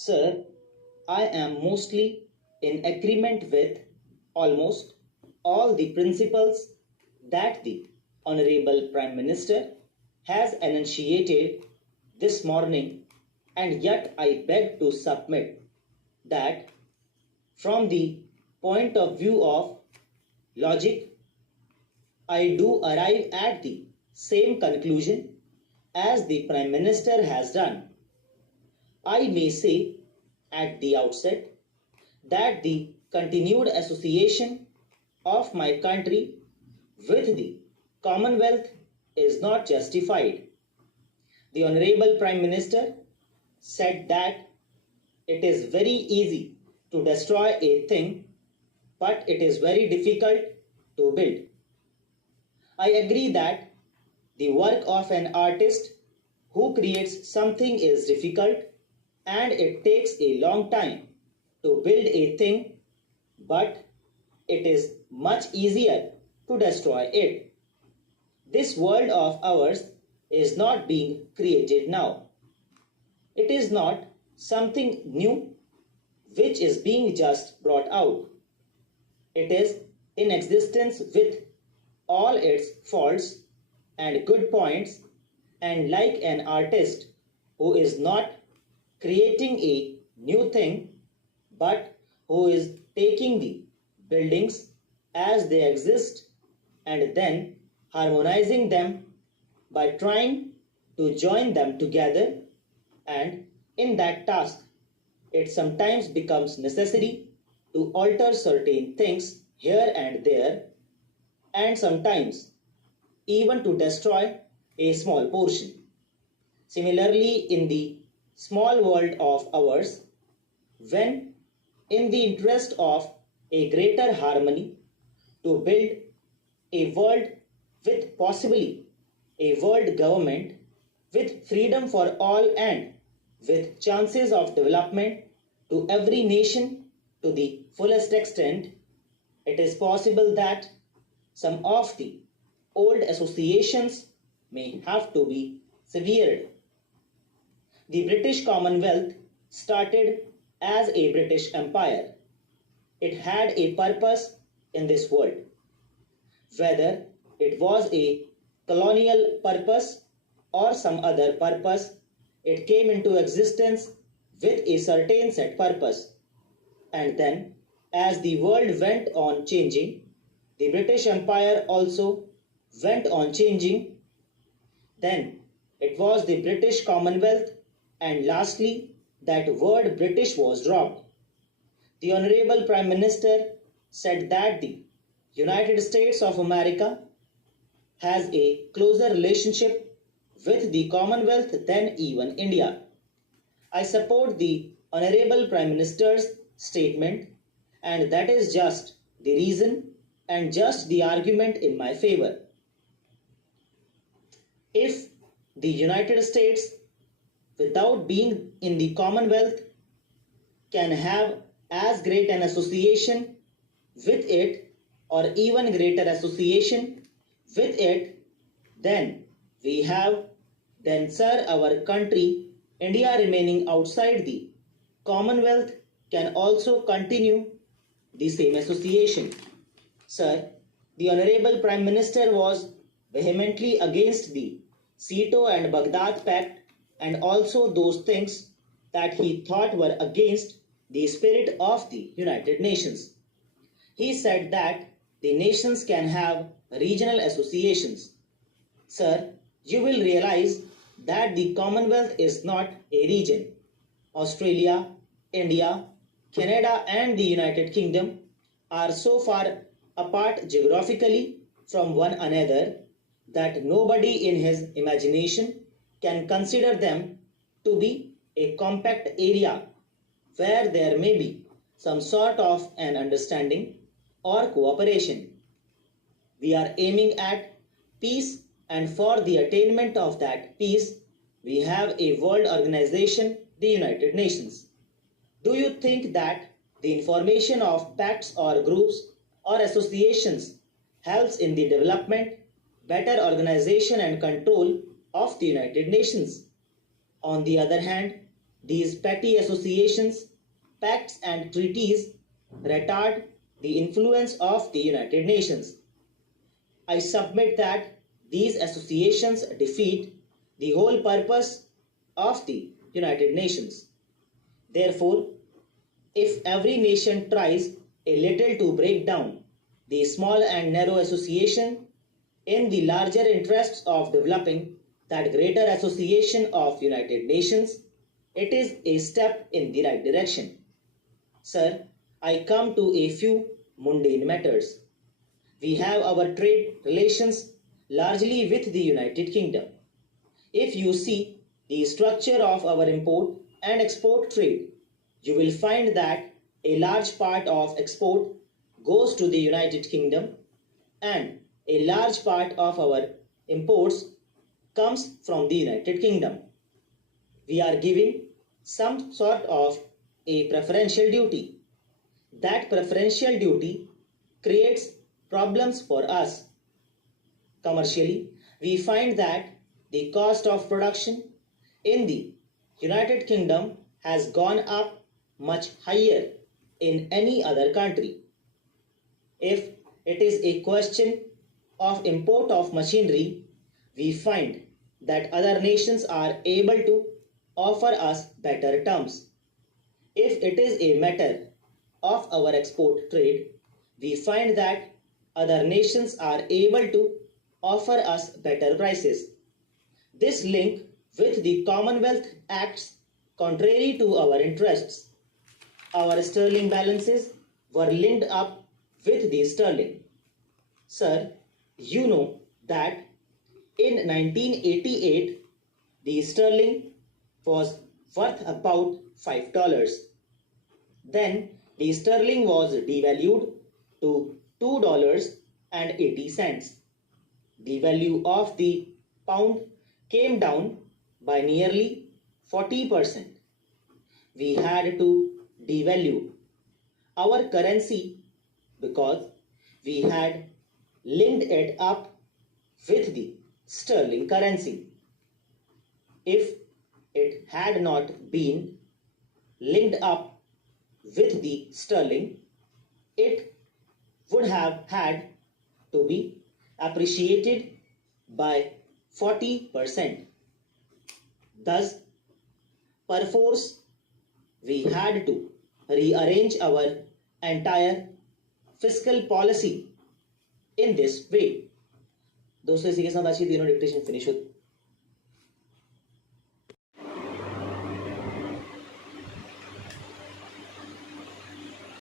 Sir, I am mostly in agreement with almost all the principles that the Honorable Prime Minister has enunciated this morning, and yet I beg to submit that from the point of view of logic, I do arrive at the same conclusion as the Prime Minister has done. I may say at the outset that the continued association of my country with the Commonwealth is not justified. The Honorable Prime Minister said that it is very easy to destroy a thing, but it is very difficult to build. I agree that the work of an artist who creates something is difficult and it takes a long time to build a thing, but it is much easier to destroy it. This world of ours is not being created now. It is not something new which is being just brought out. It is in existence with all its faults and good points, and like an artist who is not creating a new thing but who is taking the buildings as they exist and then harmonizing them by trying to join them together, and in that task it sometimes becomes necessary to alter certain things here and there, and sometimes even to destroy a small portion. Similarly, in the small world of ours, when in the interest of a greater harmony to build a world with possibly a world government with freedom for all and with chances of development to every nation to the fullest extent, it is possible that some of the old associations may have to be severed. The British Commonwealth started as a British Empire. It had a purpose in this world. Whether it was a colonial purpose or some other purpose, it came into existence with a certain set purpose. And then, as the world went on changing, the British Empire also went on changing. Then it was the British Commonwealth, and lastly that word British was dropped. The Honorable Prime Minister said that the United States of America has a closer relationship with the Commonwealth than even India. I support the Honorable Prime Minister's statement, and that is just the reason and just the argument in my favor. If the United States, without being in the Commonwealth, can have as great an association with it or even greater association with it, then sir, our country, India remaining outside the Commonwealth, can also continue the same association. Sir, the Honorable Prime Minister was vehemently against the Sito and Baghdad Pact and also those things that he thought were against the spirit of the United Nations. He said that the nations can have regional associations. Sir, you will realize that the Commonwealth is not a region. Australia, India, Canada and the United Kingdom are so far apart geographically from one another that nobody in his imagination can consider them to be a compact area where there may be some sort of an understanding or cooperation. We are aiming at peace, and for the attainment of that peace, we have a world organization, the United Nations. Do you think that the information of pacts or groups or associations helps in the development, better organization and control of the United Nations? On the other hand, these petty associations, pacts and treaties retard the influence of the United Nations. I submit that these associations defeat the whole purpose of the United Nations. Therefore, if every nation tries a little to break down the small and narrow association in the larger interests of developing that greater association of United Nations, it is a step in the right direction. Sir, I come to a few mundane matters. We have our trade relations largely with the United Kingdom. If you see the structure of our import and export trade, you will find that a large part of export goes to the United Kingdom and a large part of our imports comes from the United Kingdom. We are giving some sort of a preferential duty. That preferential duty creates problems for us. Commercially, we find that the cost of production in the United Kingdom has gone up much higher in any other country. If it is a question of import of machinery, we find that other nations are able to offer us better terms. If it is a matter of our export trade, we find that other nations are able to offer us better prices. This link with the Commonwealth acts contrary to our interests. Our sterling balances were linked up with the sterling. Sir, you know that in 1988, the sterling was worth about $5. Then the sterling was devalued to $2.80. The value of the pound came down by nearly 40%. We had to devalue our currency because we had linked it up with the sterling currency. If it had not been linked up with the sterling, it would have had to be appreciated by 40%. Thus, perforce, we had to rearrange our entire fiscal policy in this way. दोस्तों, इसी के साथ आज की तीनों dictation finish होती